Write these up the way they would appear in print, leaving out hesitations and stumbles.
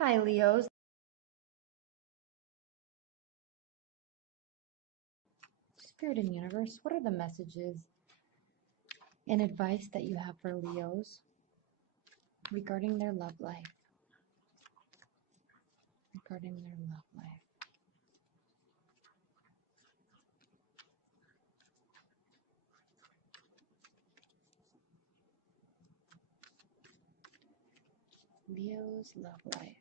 Hi, Leos. Spirit and Universe, what are the messages and advice that you have for Leos regarding their love life? Regarding their love life. Leo's love life.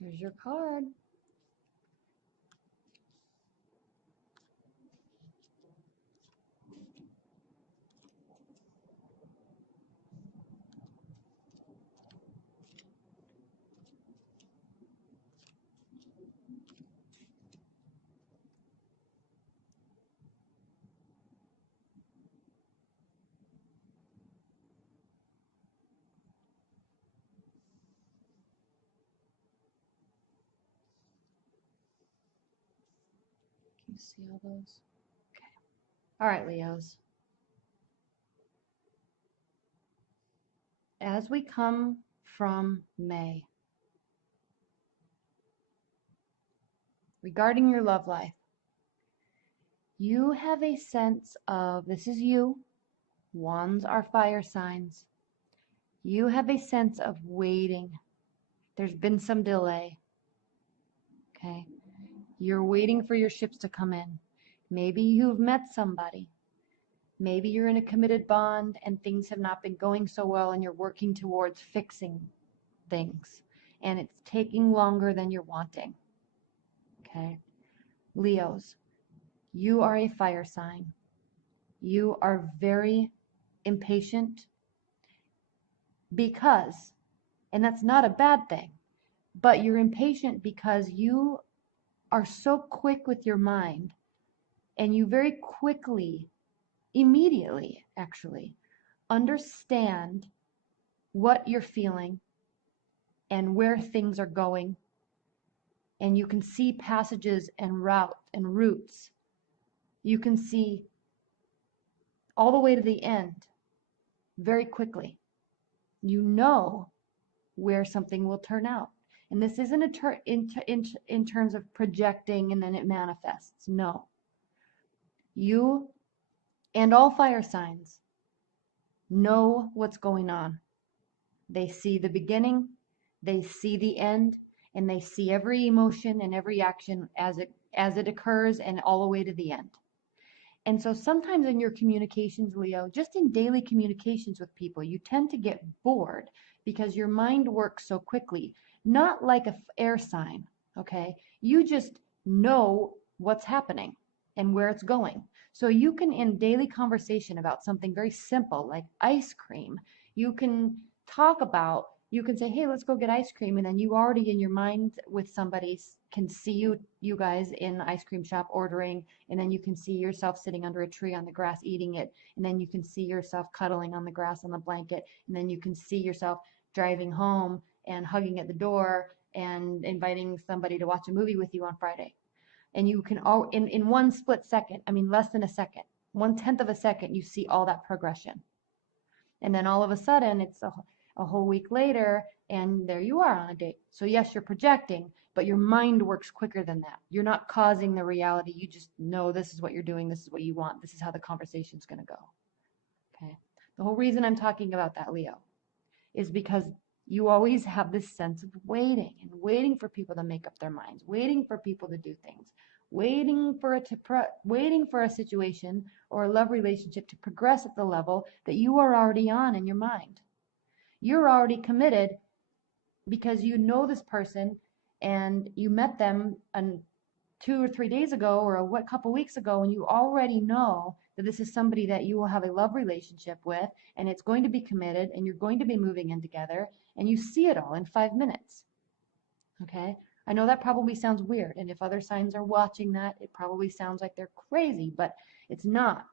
Here's your card. Can you see all those? Okay. All right, Leos. As we come from May, regarding your love life, you have a sense of, this is you, wands are fire signs. You have a sense of waiting. There's been some delay. Okay. You're waiting for your ships to come in. Maybe you've met somebody. Maybe you're in a committed bond and things have not been going so well and you're working towards fixing things. And it's taking longer than you're wanting. Okay. Leos, you are a fire sign. You are very impatient because, and that's not a bad thing, but you're impatient because you are so quick with your mind and you very quickly, immediately actually, understand what you're feeling and where things are going, and you can see passages and routes. You can see all the way to the end very quickly. You know where something will turn out. And this isn't in terms of projecting and then it manifests. No. You and all fire signs know what's going on. They see the beginning, they see the end, and they see every emotion and every action as it occurs and all the way to the end. And so sometimes in your communications, Leo, just in daily communications with people, you tend to get bored because your mind works so quickly. Not like an air sign, okay? You just know what's happening and where it's going. So you can, in daily conversation about something very simple like ice cream, you can you can say, hey, let's go get ice cream. And then you already in your mind with somebody can see you guys in the ice cream shop ordering. And then you can see yourself sitting under a tree on the grass eating it. And then you can see yourself cuddling on the grass on the blanket. And then you can see yourself driving home and hugging at the door and inviting somebody to watch a movie with you on Friday. And you can all in one split second, I mean less than a second, 1/10 of a second, you see all that progression. And then all of a sudden it's a whole week later and there you are on a date. So yes, you're projecting, but your mind works quicker than that. You're not causing the reality. You just know this is what you're doing. This is what you want. This is how the conversation's going to go. Okay. The whole reason I'm talking about that, Leo, is because you always have this sense of waiting and waiting for people to make up their minds, waiting for people to do things, waiting for a situation or a love relationship to progress at the level that you are already on in your mind. You're already committed because you know this person and you met them 2 or 3 days ago or a couple weeks ago, and you already know that this is somebody that you will have a love relationship with, and it's going to be committed, and you're going to be moving in together, and you see it all in 5 minutes. Okay? I know that probably sounds weird, and if other signs are watching that, it probably sounds like they're crazy, but it's not.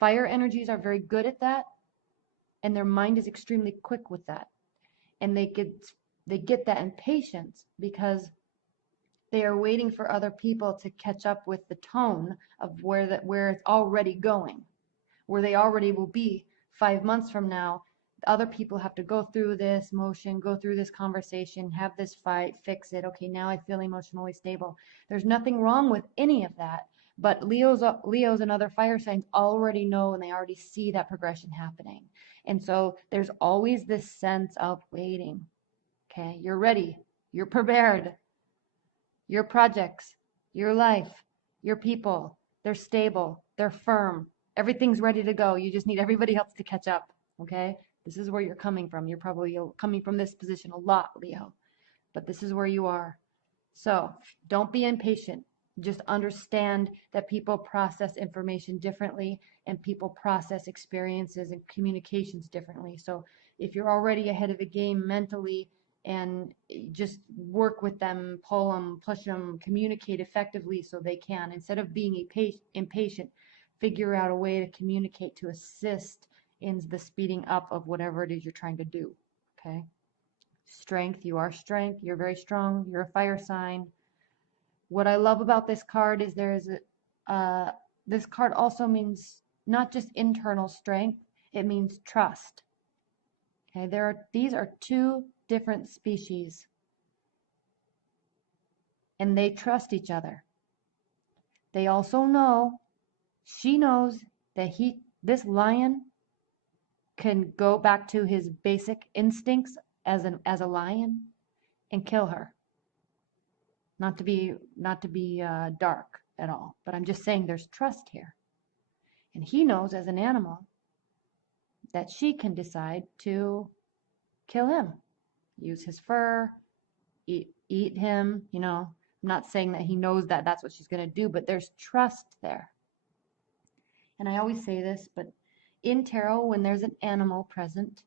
Fire energies are very good at that, and their mind is extremely quick with that. And they get that impatience because they are waiting for other people to catch up with the tone of where it's already going, where they already will be 5 months from now. Other people have to go through this motion, go through this conversation, have this fight, fix it. Okay, now I feel emotionally stable. There's nothing wrong with any of that, but Leos and other fire signs already know, and they already see that progression happening. And so there's always this sense of waiting. Okay, you're ready, you're prepared. Your projects, your life, your people, they're stable, they're firm. Everything's ready to go. You just need everybody else to catch up, okay? This is where you're coming from. You're probably coming from this position a lot, Leo, but this is where you are. So don't be impatient. Just understand that people process information differently, and people process experiences and communications differently. So if you're already ahead of the game mentally, and just work with them, pull them, push them, communicate effectively so they can. Instead of being impatient, figure out a way to communicate to assist in the speeding up of whatever it is you're trying to do. Okay? Strength, you are strength. You're very strong. You're a fire sign. What I love about this card is this card also means not just internal strength, it means trust. Okay, these are two different species, and they trust each other. They also know, she knows that this lion can go back to his basic instincts as a lion and kill her. Not to be dark at all, but I'm just saying there's trust here. And he knows as an animal that she can decide to kill him. Use his fur, eat him, you know. I'm not saying that he knows that that's what she's going to do, but there's trust there. And I always say this, but in tarot, when there's an animal present,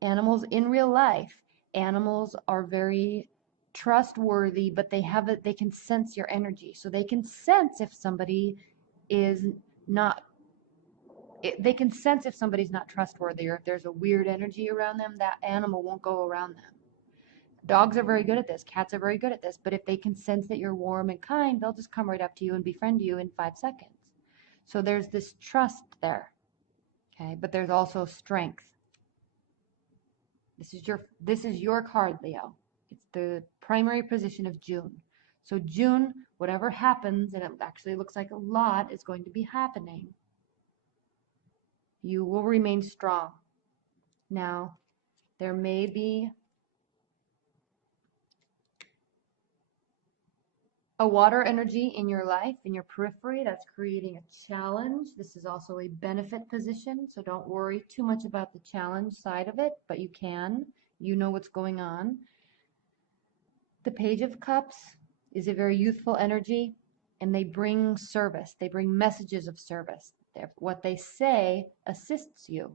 animals in real life, animals are very trustworthy, but they can sense your energy. So they can sense if somebody is not they can sense if somebody's not trustworthy, or if there's a weird energy around them, that animal won't go around them. Dogs are very good at this. Cats are very good at this. But if they can sense that you're warm and kind, they'll just come right up to you and befriend you in 5 seconds. So there's this trust there. Okay, but there's also strength. This is your card, Leo. It's the primary position of June. So June, whatever happens, and it actually looks like a lot is going to be happening, you will remain strong. Now, there may be a water energy in your life, in your periphery, that's creating a challenge. This is also a benefit position, so don't worry too much about the challenge side of it, but you know what's going on. The Page of Cups is a very youthful energy, and they bring service. They bring messages of service. What they say assists you.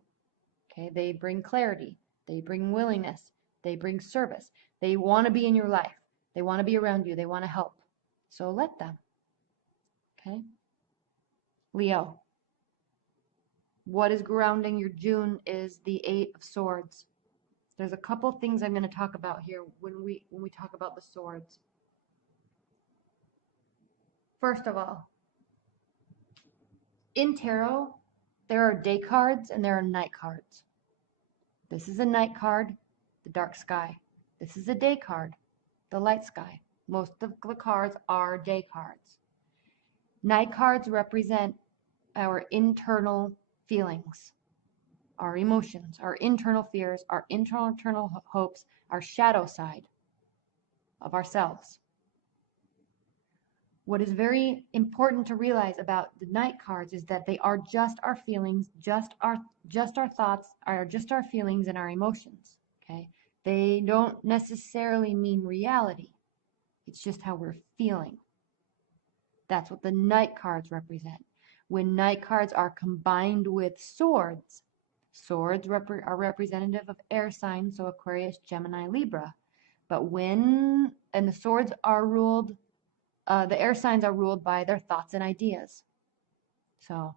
Okay, they bring clarity. They bring willingness. They bring service. They want to be in your life. They want to be around you. They want to help. So let them. Okay? Leo, what is grounding your June is the 8 of Swords. There's a couple things I'm going to talk about here when we talk about the swords. First of all, in tarot, there are day cards and there are night cards. This is a night card, the dark sky. This is a day card, the light sky. Most of the cards are day cards. Night cards represent our internal feelings, our emotions, our internal fears, our internal hopes, our shadow side of ourselves. What is very important to realize about the night cards is that they are just our feelings, just our thoughts, are just our feelings and our emotions. Okay? They don't necessarily mean reality. It's just how we're feeling. That's what the Knight cards represent. When Knight cards are combined with swords, swords are representative of air signs, so Aquarius, Gemini, Libra. But and the swords are ruled, the air signs are ruled by their thoughts and ideas. So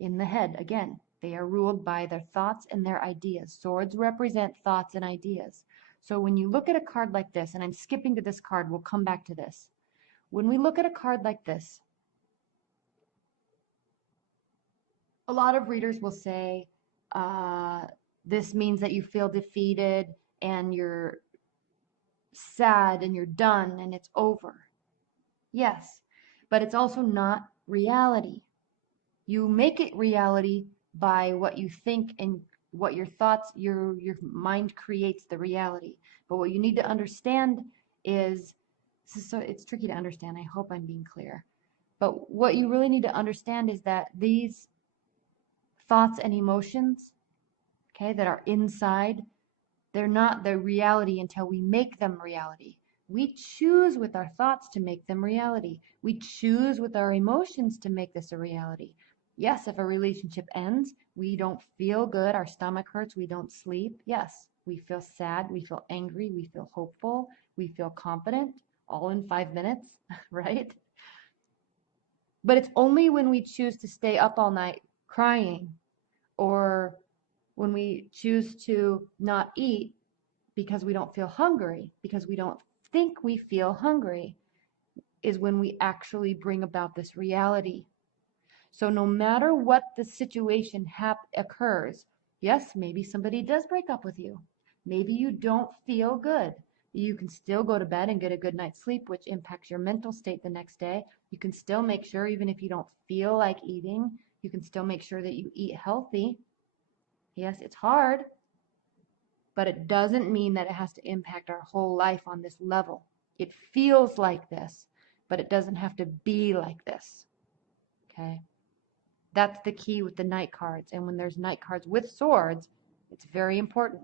in the head, again, they are ruled by their thoughts and their ideas. Swords represent thoughts and ideas. So when you look at a card like this, and I'm skipping to this card, we'll come back to this. When we look at a card like this, a lot of readers will say, this means that you feel defeated and you're sad and you're done and it's over. Yes, but it's also not reality. You make it reality by what you think and what your thoughts, your mind creates the reality. But what you need to understand is, so it's tricky to understand. I hope I'm being clear. But what you really need to understand is that these thoughts and emotions, okay, that are inside, they're not the reality until we make them reality. We choose with our thoughts to make them reality. We choose with our emotions to make this a reality. Yes, if a relationship ends, we don't feel good, our stomach hurts, we don't sleep. Yes, we feel sad, we feel angry, we feel hopeful, we feel confident, all in 5 minutes, right? But it's only when we choose to stay up all night crying, or when we choose to not eat because we don't feel hungry, because we don't think we feel hungry, is when we actually bring about this reality. So no matter what the situation occurs, yes, maybe somebody does break up with you. Maybe you don't feel good. You can still go to bed and get a good night's sleep, which impacts your mental state the next day. You can still make sure, even if you don't feel like eating, you can still make sure that you eat healthy. Yes, it's hard, but it doesn't mean that it has to impact our whole life on this level. It feels like this, but it doesn't have to be like this. Okay? That's the key with the Knight cards. And when there's Knight cards with swords, it's very important.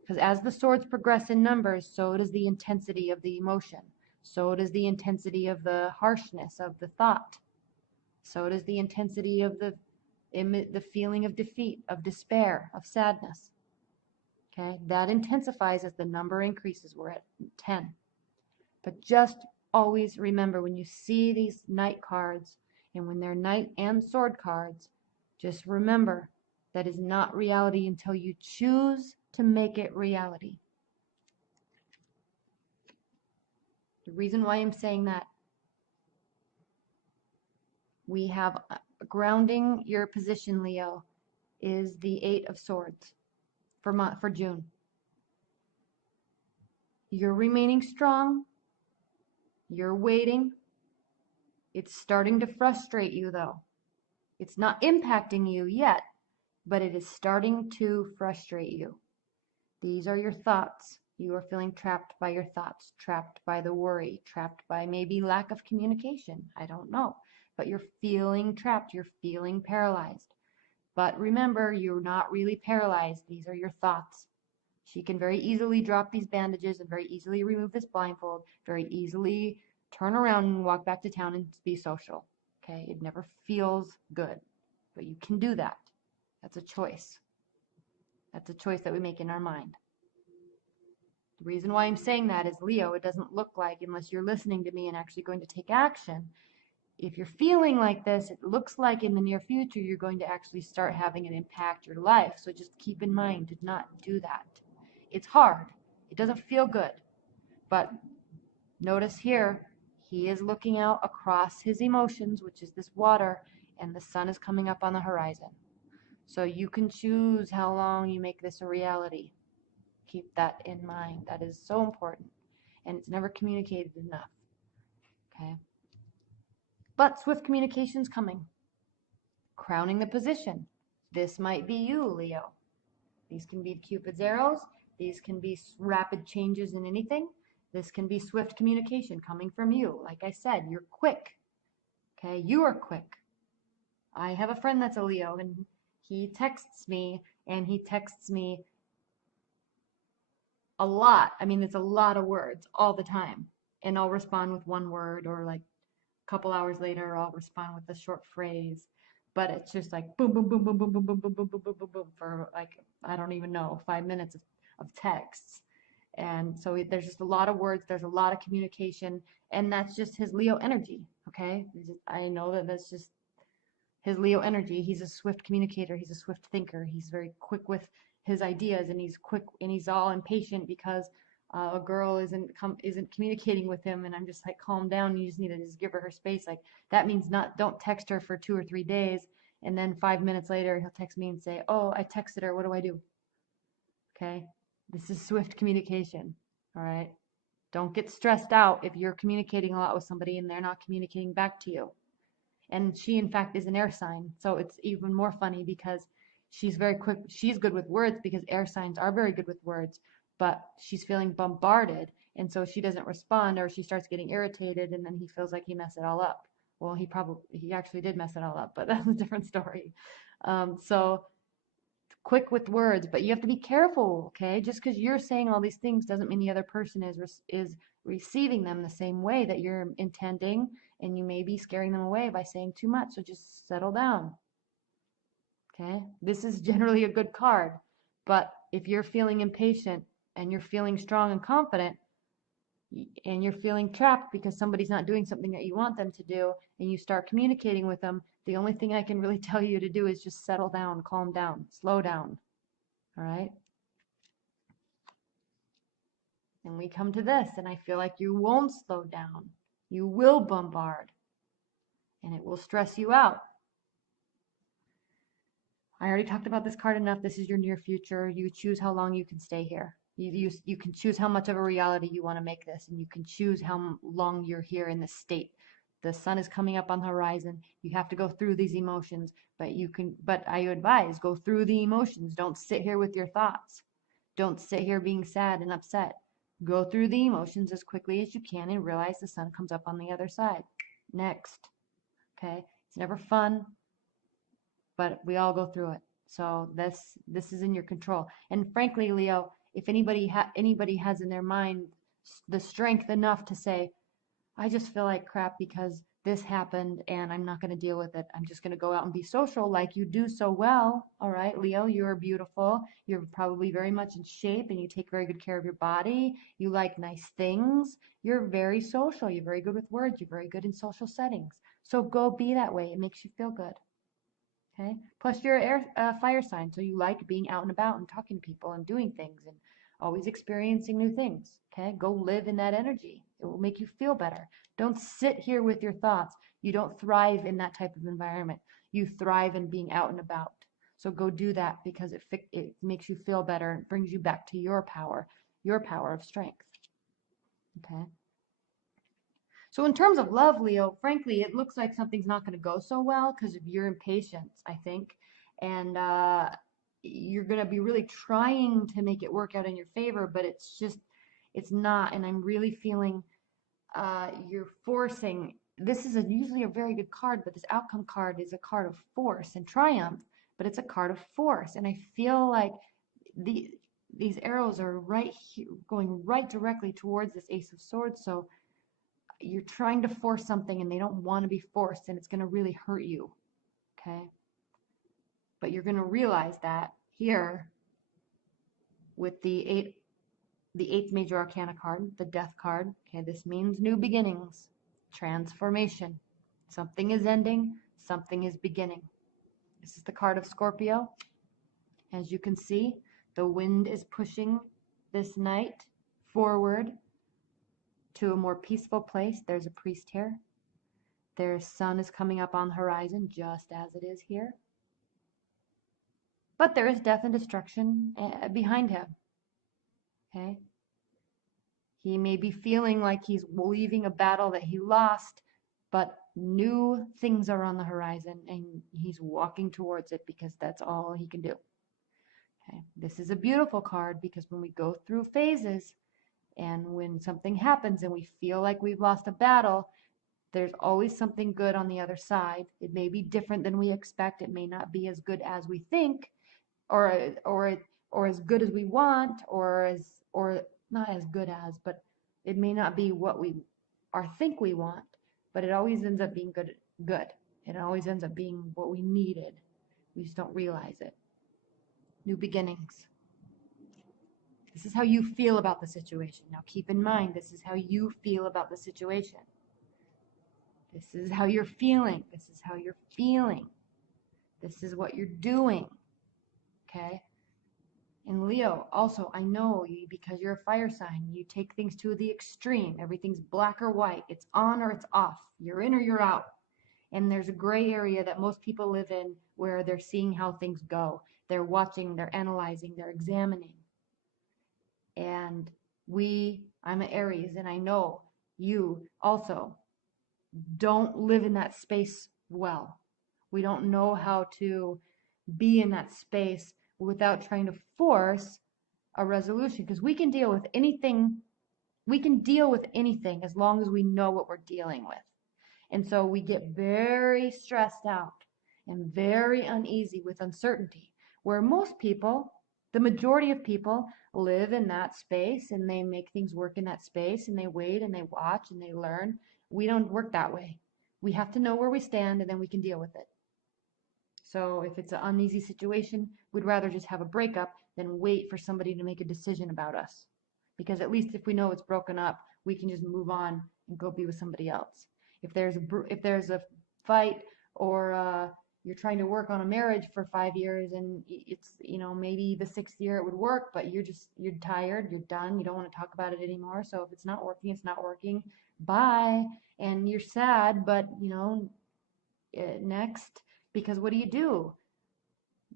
Because as the swords progress in numbers, so does the intensity of the emotion. So does the intensity of the harshness of the thought. So does the intensity of the feeling of defeat, of despair, of sadness. Okay, that intensifies as the number increases. We're at 10. But just always remember, when you see these Knight cards, and when they're Knight and sword cards, just remember that is not reality until you choose to make it reality. The reason why I'm saying that, we have grounding your position, Leo, is the 8 of Swords for June. You're remaining strong. You're waiting. It's starting to frustrate you, though. It's not impacting you yet, but it is starting to frustrate you. These are your thoughts. You are feeling trapped by your thoughts, trapped by the worry, trapped by maybe lack of communication. I don't know. But you're feeling trapped. You're feeling paralyzed. But remember, you're not really paralyzed. These are your thoughts. She can very easily drop these bandages and very easily remove this blindfold, very easily turn around and walk back to town and be social. Okay? It never feels good. But you can do that. That's a choice. That's a choice that we make in our mind. The reason why I'm saying that is, Leo, it doesn't look like, unless you're listening to me and actually going to take action, if you're feeling like this, it looks like in the near future you're going to actually start having it impact your life. So just keep in mind, do not do that. It's hard. It doesn't feel good. But notice here, he is looking out across his emotions, which is this water, and the sun is coming up on the horizon. So you can choose how long you make this a reality. Keep that in mind. That is so important. And it's never communicated enough. Okay? But swift communication's coming. Crowning the position. This might be you, Leo. These can be Cupid's arrows. These can be rapid changes in anything. This can be swift communication coming from you. Like I said, you're quick. Okay? You are quick. I have a friend that's a Leo, and he texts me a lot. I mean, it's a lot of words all the time. and I'll respond with one word, or like a couple hours later I'll respond with a short phrase. But it's just like boom, boom, boom, boom, boom, boom, boom, boom, boom, boom, boom, boom, boom for like, I don't even know, 5 minutes of texts. And so there's just a lot of words, there's a lot of communication, and that's just his Leo energy, okay? I know that that's just his Leo energy. He's a swift communicator, he's a swift thinker, he's very quick with his ideas, and he's all impatient because a girl isn't communicating with him, and I'm just like, calm down, you just need to just give her space. Like, that means don't text her for 2 or 3 days, and then 5 minutes later he'll text me and say, oh, I texted her, what do I do? Okay, this is swift communication. All right, don't get stressed out if you're communicating a lot with somebody and they're not communicating back to you. And she, in fact, is an air sign, so it's even more funny because she's very quick. She's good with words because air signs are very good with words, but she's feeling bombarded, and so she doesn't respond, or she starts getting irritated, and then he feels like he messed it all up. Well, he actually did mess it all up, but that's a different story. So quick with words, but you have to be careful, okay? Just because you're saying all these things doesn't mean the other person is receiving them the same way that you're intending, and you may be scaring them away by saying too much, so just settle down, okay? This is generally a good card, but if you're feeling impatient and you're feeling strong and confident, and you're feeling trapped because somebody's not doing something that you want them to do, and you start communicating with them, the only thing I can really tell you to do is just settle down, calm down, slow down. All right? And we come to this, and I feel like you won't slow down. You will bombard, and it will stress you out. I already talked about this card enough. This is your near future. You choose how long you can stay here. You can choose how much of a reality you want to make this, and you can choose how long you're here in this state. The sun is coming up on the horizon. You have to go through these emotions, but I advise, go through the emotions. Don't sit here with your thoughts. Don't sit here being sad and upset. Go through the emotions as quickly as you can and realize the sun comes up on the other side. Next. Okay? It's never fun, but we all go through it. So this is in your control. And frankly, Leo, if anybody has in their mind the strength enough to say, I just feel like crap because this happened and I'm not going to deal with it. I'm just going to go out and be social like you do so well. All right, Leo, you're beautiful. You're probably very much in shape and you take very good care of your body. You like nice things. You're very social. You're very good with words. You're very good in social settings. So go be that way. It makes you feel good. Okay. Plus you're fire sign, so you like being out and about and talking to people and doing things and always experiencing new things. Okay. Go live in that energy. It will make you feel better. Don't sit here with your thoughts. You don't thrive in that type of environment. You thrive in being out and about. So go do that because it makes you feel better and brings you back to your power of strength. Okay. So in terms of love, Leo, frankly, it looks like something's not going to go so well because of your impatience, I think. And you're going to be really trying to make it work out in your favor, but it's not. And I'm really feeling you're forcing. This is usually a very good card, but this outcome card is a card of force and triumph, but it's a card of force. And I feel like these arrows are right here, going right directly towards this Ace of Swords. So you're trying to force something and they don't want to be forced, and it's going to really hurt you. Okay? But you're going to realize that here with the eighth major arcana card, the Death card. Okay, this means new beginnings, transformation. Something is ending, something is beginning. This is the card of Scorpio. As you can see, the wind is pushing this night forward to a more peaceful place. There's a priest here. Their sun is coming up on the horizon just as it is here. But there is death and destruction behind him. Okay? He may be feeling like he's leaving a battle that he lost, but new things are on the horizon and he's walking towards it because that's all he can do. Okay? This is a beautiful card because when we go through phases and when something happens and we feel like we've lost a battle, there's always something good on the other side. It may be different than we expect. It may not be as good as we think, or as good as we want, or not as good as, but it may not be what we or think we want, but it always ends up being good. It always ends up being what we needed. We just don't realize it. New beginnings. This is how you feel about the situation. Now keep in mind, this is how you feel about the situation. This is how you're feeling. This is how you're feeling. This is what you're doing. Okay? And Leo, also, I know you, because you're a fire sign, you take things to the extreme. Everything's black or white. It's on or it's off. You're in or you're out. And there's a gray area that most people live in where they're seeing how things go. They're watching, they're analyzing, they're examining. And I'm an Aries, and I know you also don't live in that space well. We don't know how to be in that space without trying to force a resolution, because we can deal with anything. We can deal with anything as long as we know what we're dealing with. And so we get very stressed out and very uneasy with uncertainty, where most people, the majority of people, live in that space and they make things work in that space and they wait and they watch and they learn. We don't work that way. We have to know where we stand and then we can deal with it. So if it's an uneasy situation, we'd rather just have a breakup than wait for somebody to make a decision about us. Because at least if we know it's broken up, we can just move on and go be with somebody else. If there's a fight, or you're trying to work on a marriage for 5 years and it's, maybe the 6th year it would work, but you're tired, you're done, you don't want to talk about it anymore. So if it's not working, it's not working. Bye. And you're sad, but next, because what do?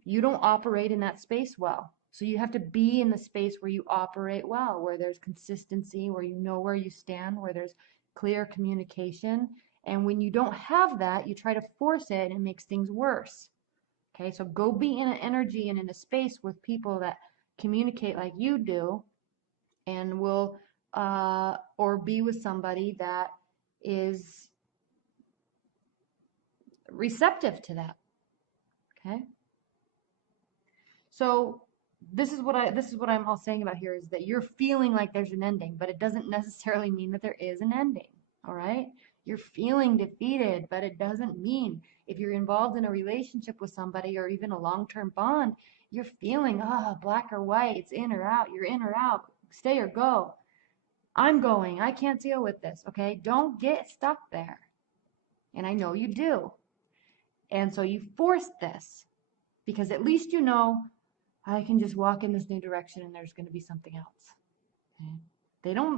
You don't operate in that space well. So you have to be in the space where you operate well, where there's consistency, where you know where you stand, where there's clear communication. And when you don't have that, you try to force it and it makes things worse. Okay, so go be in an energy and in a space with people that communicate like you do, and will, or be with somebody that is receptive to that. Okay. So this is what I'm all saying about here, is that you're feeling like there's an ending, but it doesn't necessarily mean that there is an ending. All right? You're feeling defeated, but it doesn't mean, if you're involved in a relationship with somebody or even a long-term bond, you're feeling, black or white, it's in or out, you're in or out, stay or go. I'm going, I can't deal with this. Okay? Don't get stuck there. And I know you do. And so you forced this because at least you know, I can just walk in this new direction and there's going to be something else. Okay?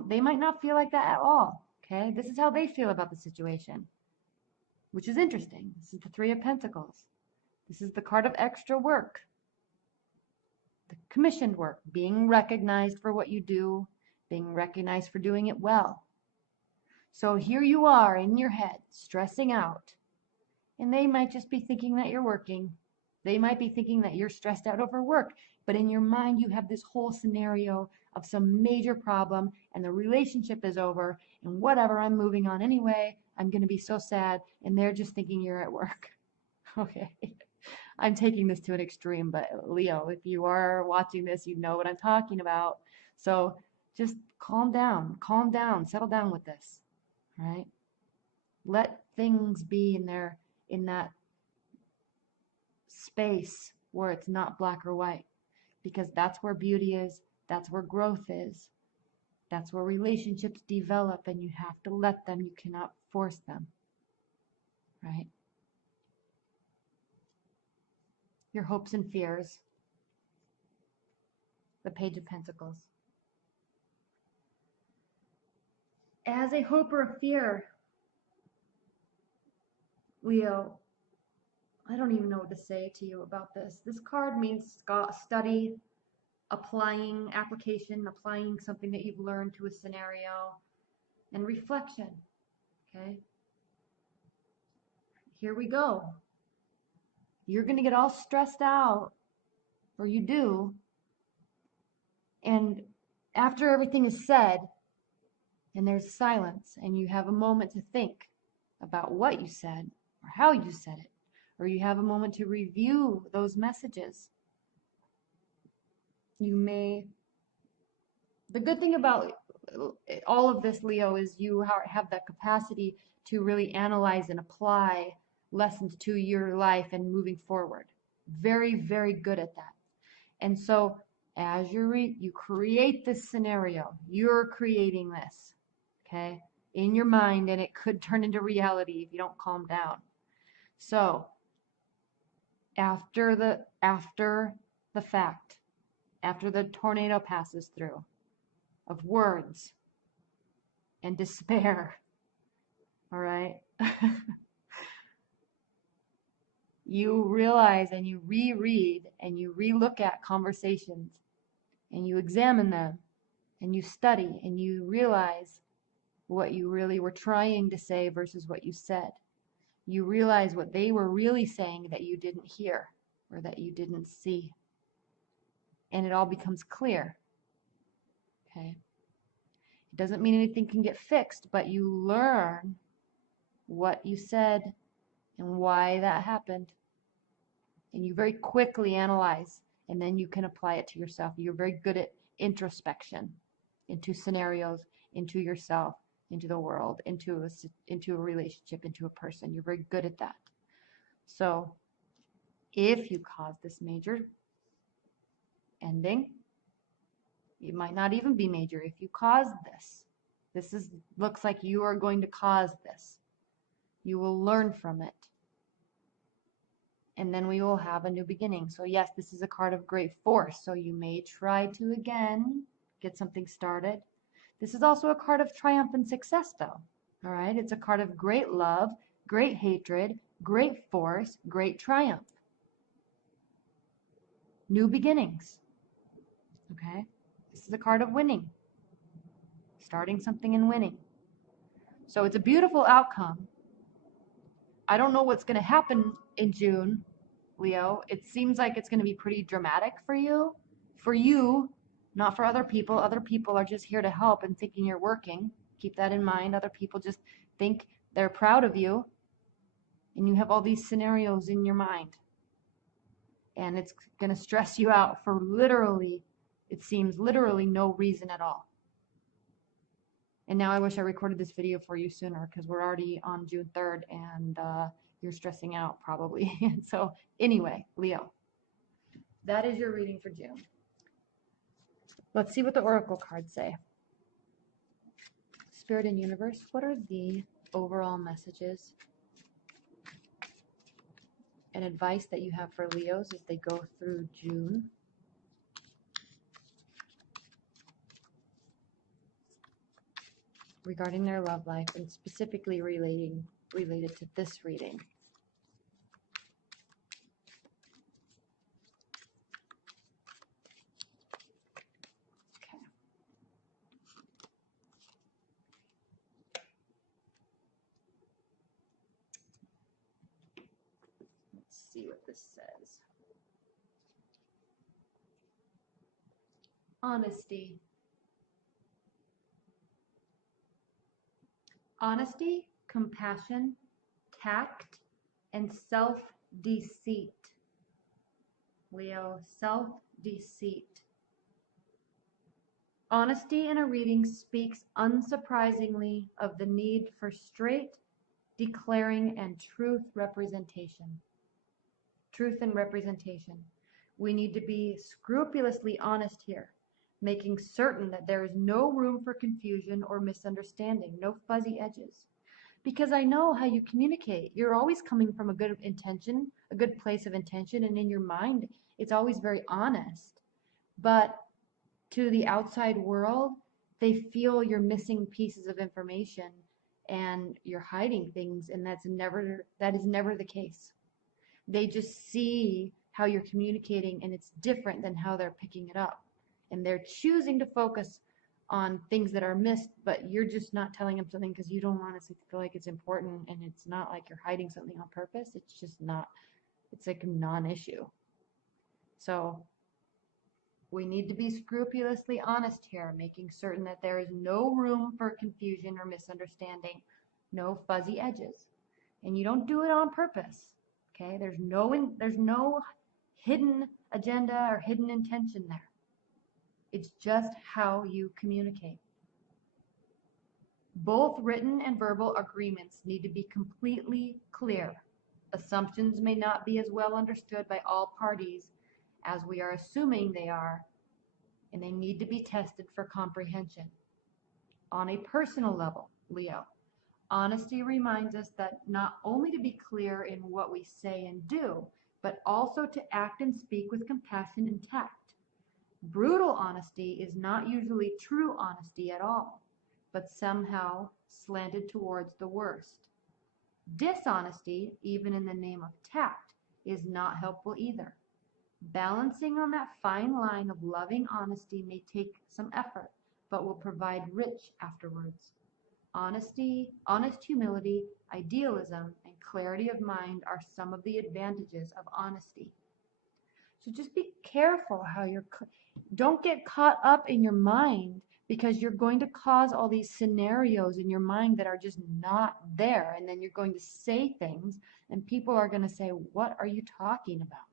They might not feel like that at all. Okay? This is how they feel about the situation, which is interesting. This is the Three of Pentacles. This is the card of extra work, the commissioned work, being recognized for what you do, being recognized for doing it well. So here you are in your head, stressing out, and they might just be thinking that you're working. They might be thinking that you're stressed out over work, but in your mind you have this whole scenario of some major problem and the relationship is over and whatever, I'm moving on anyway, I'm going to be so sad, and they're just thinking you're at work. Okay. I'm taking this to an extreme, but Leo, if you are watching this, you know what I'm talking about. So just calm down, settle down with this, right? Let things be in that space where it's not black or white, because that's where beauty is, that's where growth is, that's where relationships develop, and you have to let them, you cannot force them, right? Your hopes and fears, the Page of Pentacles. As a hope or a fear, Leo, I don't even know what to say to you about this. This card means study, application, applying something that you've learned to a scenario, and reflection. Okay? Here we go. You're going to get all stressed out, or you do, and after everything is said, and there's silence, and you have a moment to think about what you said, or how you said it, or you have a moment to review those messages. The good thing about all of this, Leo, is you have that capacity to really analyze and apply lessons to your life and moving forward. Very, very good at that. And so as you create this scenario, you're creating this, okay, in your mind, and it could turn into reality if you don't calm down. So after the fact, after the tornado passes through of words and despair, all right, you realize and you reread and you relook at conversations and you examine them and you study and you realize what you really were trying to say versus what you said. You realize what they were really saying that you didn't hear or that you didn't see. And it all becomes clear. Okay? It doesn't mean anything can get fixed, but you learn what you said and why that happened. And you very quickly analyze, and then you can apply it to yourself. You're very good at introspection into scenarios, into yourself, into the world, into a relationship, into a person. You're very good at that. So if you cause this major ending, it might not even be major. If you cause this looks like you are going to cause this. You will learn from it. And then we will have a new beginning. So yes, this is a card of great force. So you may try to again get something started. This is also a card of triumph and success, though. All right, it's a card of great love, great hatred, great force, great triumph. New beginnings. Okay, this is a card of winning. Starting something and winning. So it's a beautiful outcome. I don't know what's going to happen in June, Leo. It seems like it's going to be pretty dramatic for you. For you, not for other people. Other people are just here to help and thinking you're working. Keep that in mind. Other people just think they're proud of you. And you have all these scenarios in your mind. And it's going to stress you out for literally, it seems, literally no reason at all. And now I wish I recorded this video for you sooner because we're already on June 3rd and you're stressing out probably. So anyway, Leo, that is your reading for June. Let's see what the oracle cards say. Spirit and universe, what are the overall messages and advice that you have for Leos as they go through June? Regarding their love life and specifically related to this reading. Okay. Let's see what this says. Honesty. Honesty, compassion, tact, and self-deceit. Leo, self-deceit. Honesty in a reading speaks unsurprisingly of the need for straight, declaring, and truth representation. Truth and representation. We need to be scrupulously honest here, making certain that there is no room for confusion or misunderstanding, no fuzzy edges. Because I know how you communicate. You're always coming from a good intention, a good place of intention, and in your mind, it's always very honest. But to the outside world, they feel you're missing pieces of information and you're hiding things, and that is never the case. They just see how you're communicating, and it's different than how they're picking it up. And they're choosing to focus on things that are missed, but you're just not telling them something because you don't honestly feel like it's important, and it's not like you're hiding something on purpose. It's just not, it's like a non-issue. So we need to be scrupulously honest here, making certain that there is no room for confusion or misunderstanding, no fuzzy edges. And you don't do it on purpose, okay? There's no hidden agenda or hidden intention there. It's just how you communicate. Both written and verbal agreements need to be completely clear. Assumptions may not be as well understood by all parties as we are assuming they are, and they need to be tested for comprehension. On a personal level, Leo, honesty reminds us that not only to be clear in what we say and do, but also to act and speak with compassion and tact. Brutal honesty is not usually true honesty at all, but somehow slanted towards the worst. Dishonesty, even in the name of tact, is not helpful either. Balancing on that fine line of loving honesty may take some effort, but will provide rich afterwards. Honesty, honest humility, idealism, and clarity of mind are some of the advantages of honesty. So just be careful how don't get caught up in your mind, because you're going to cause all these scenarios in your mind that are just not there. And then you're going to say things and people are going to say, what are you talking about?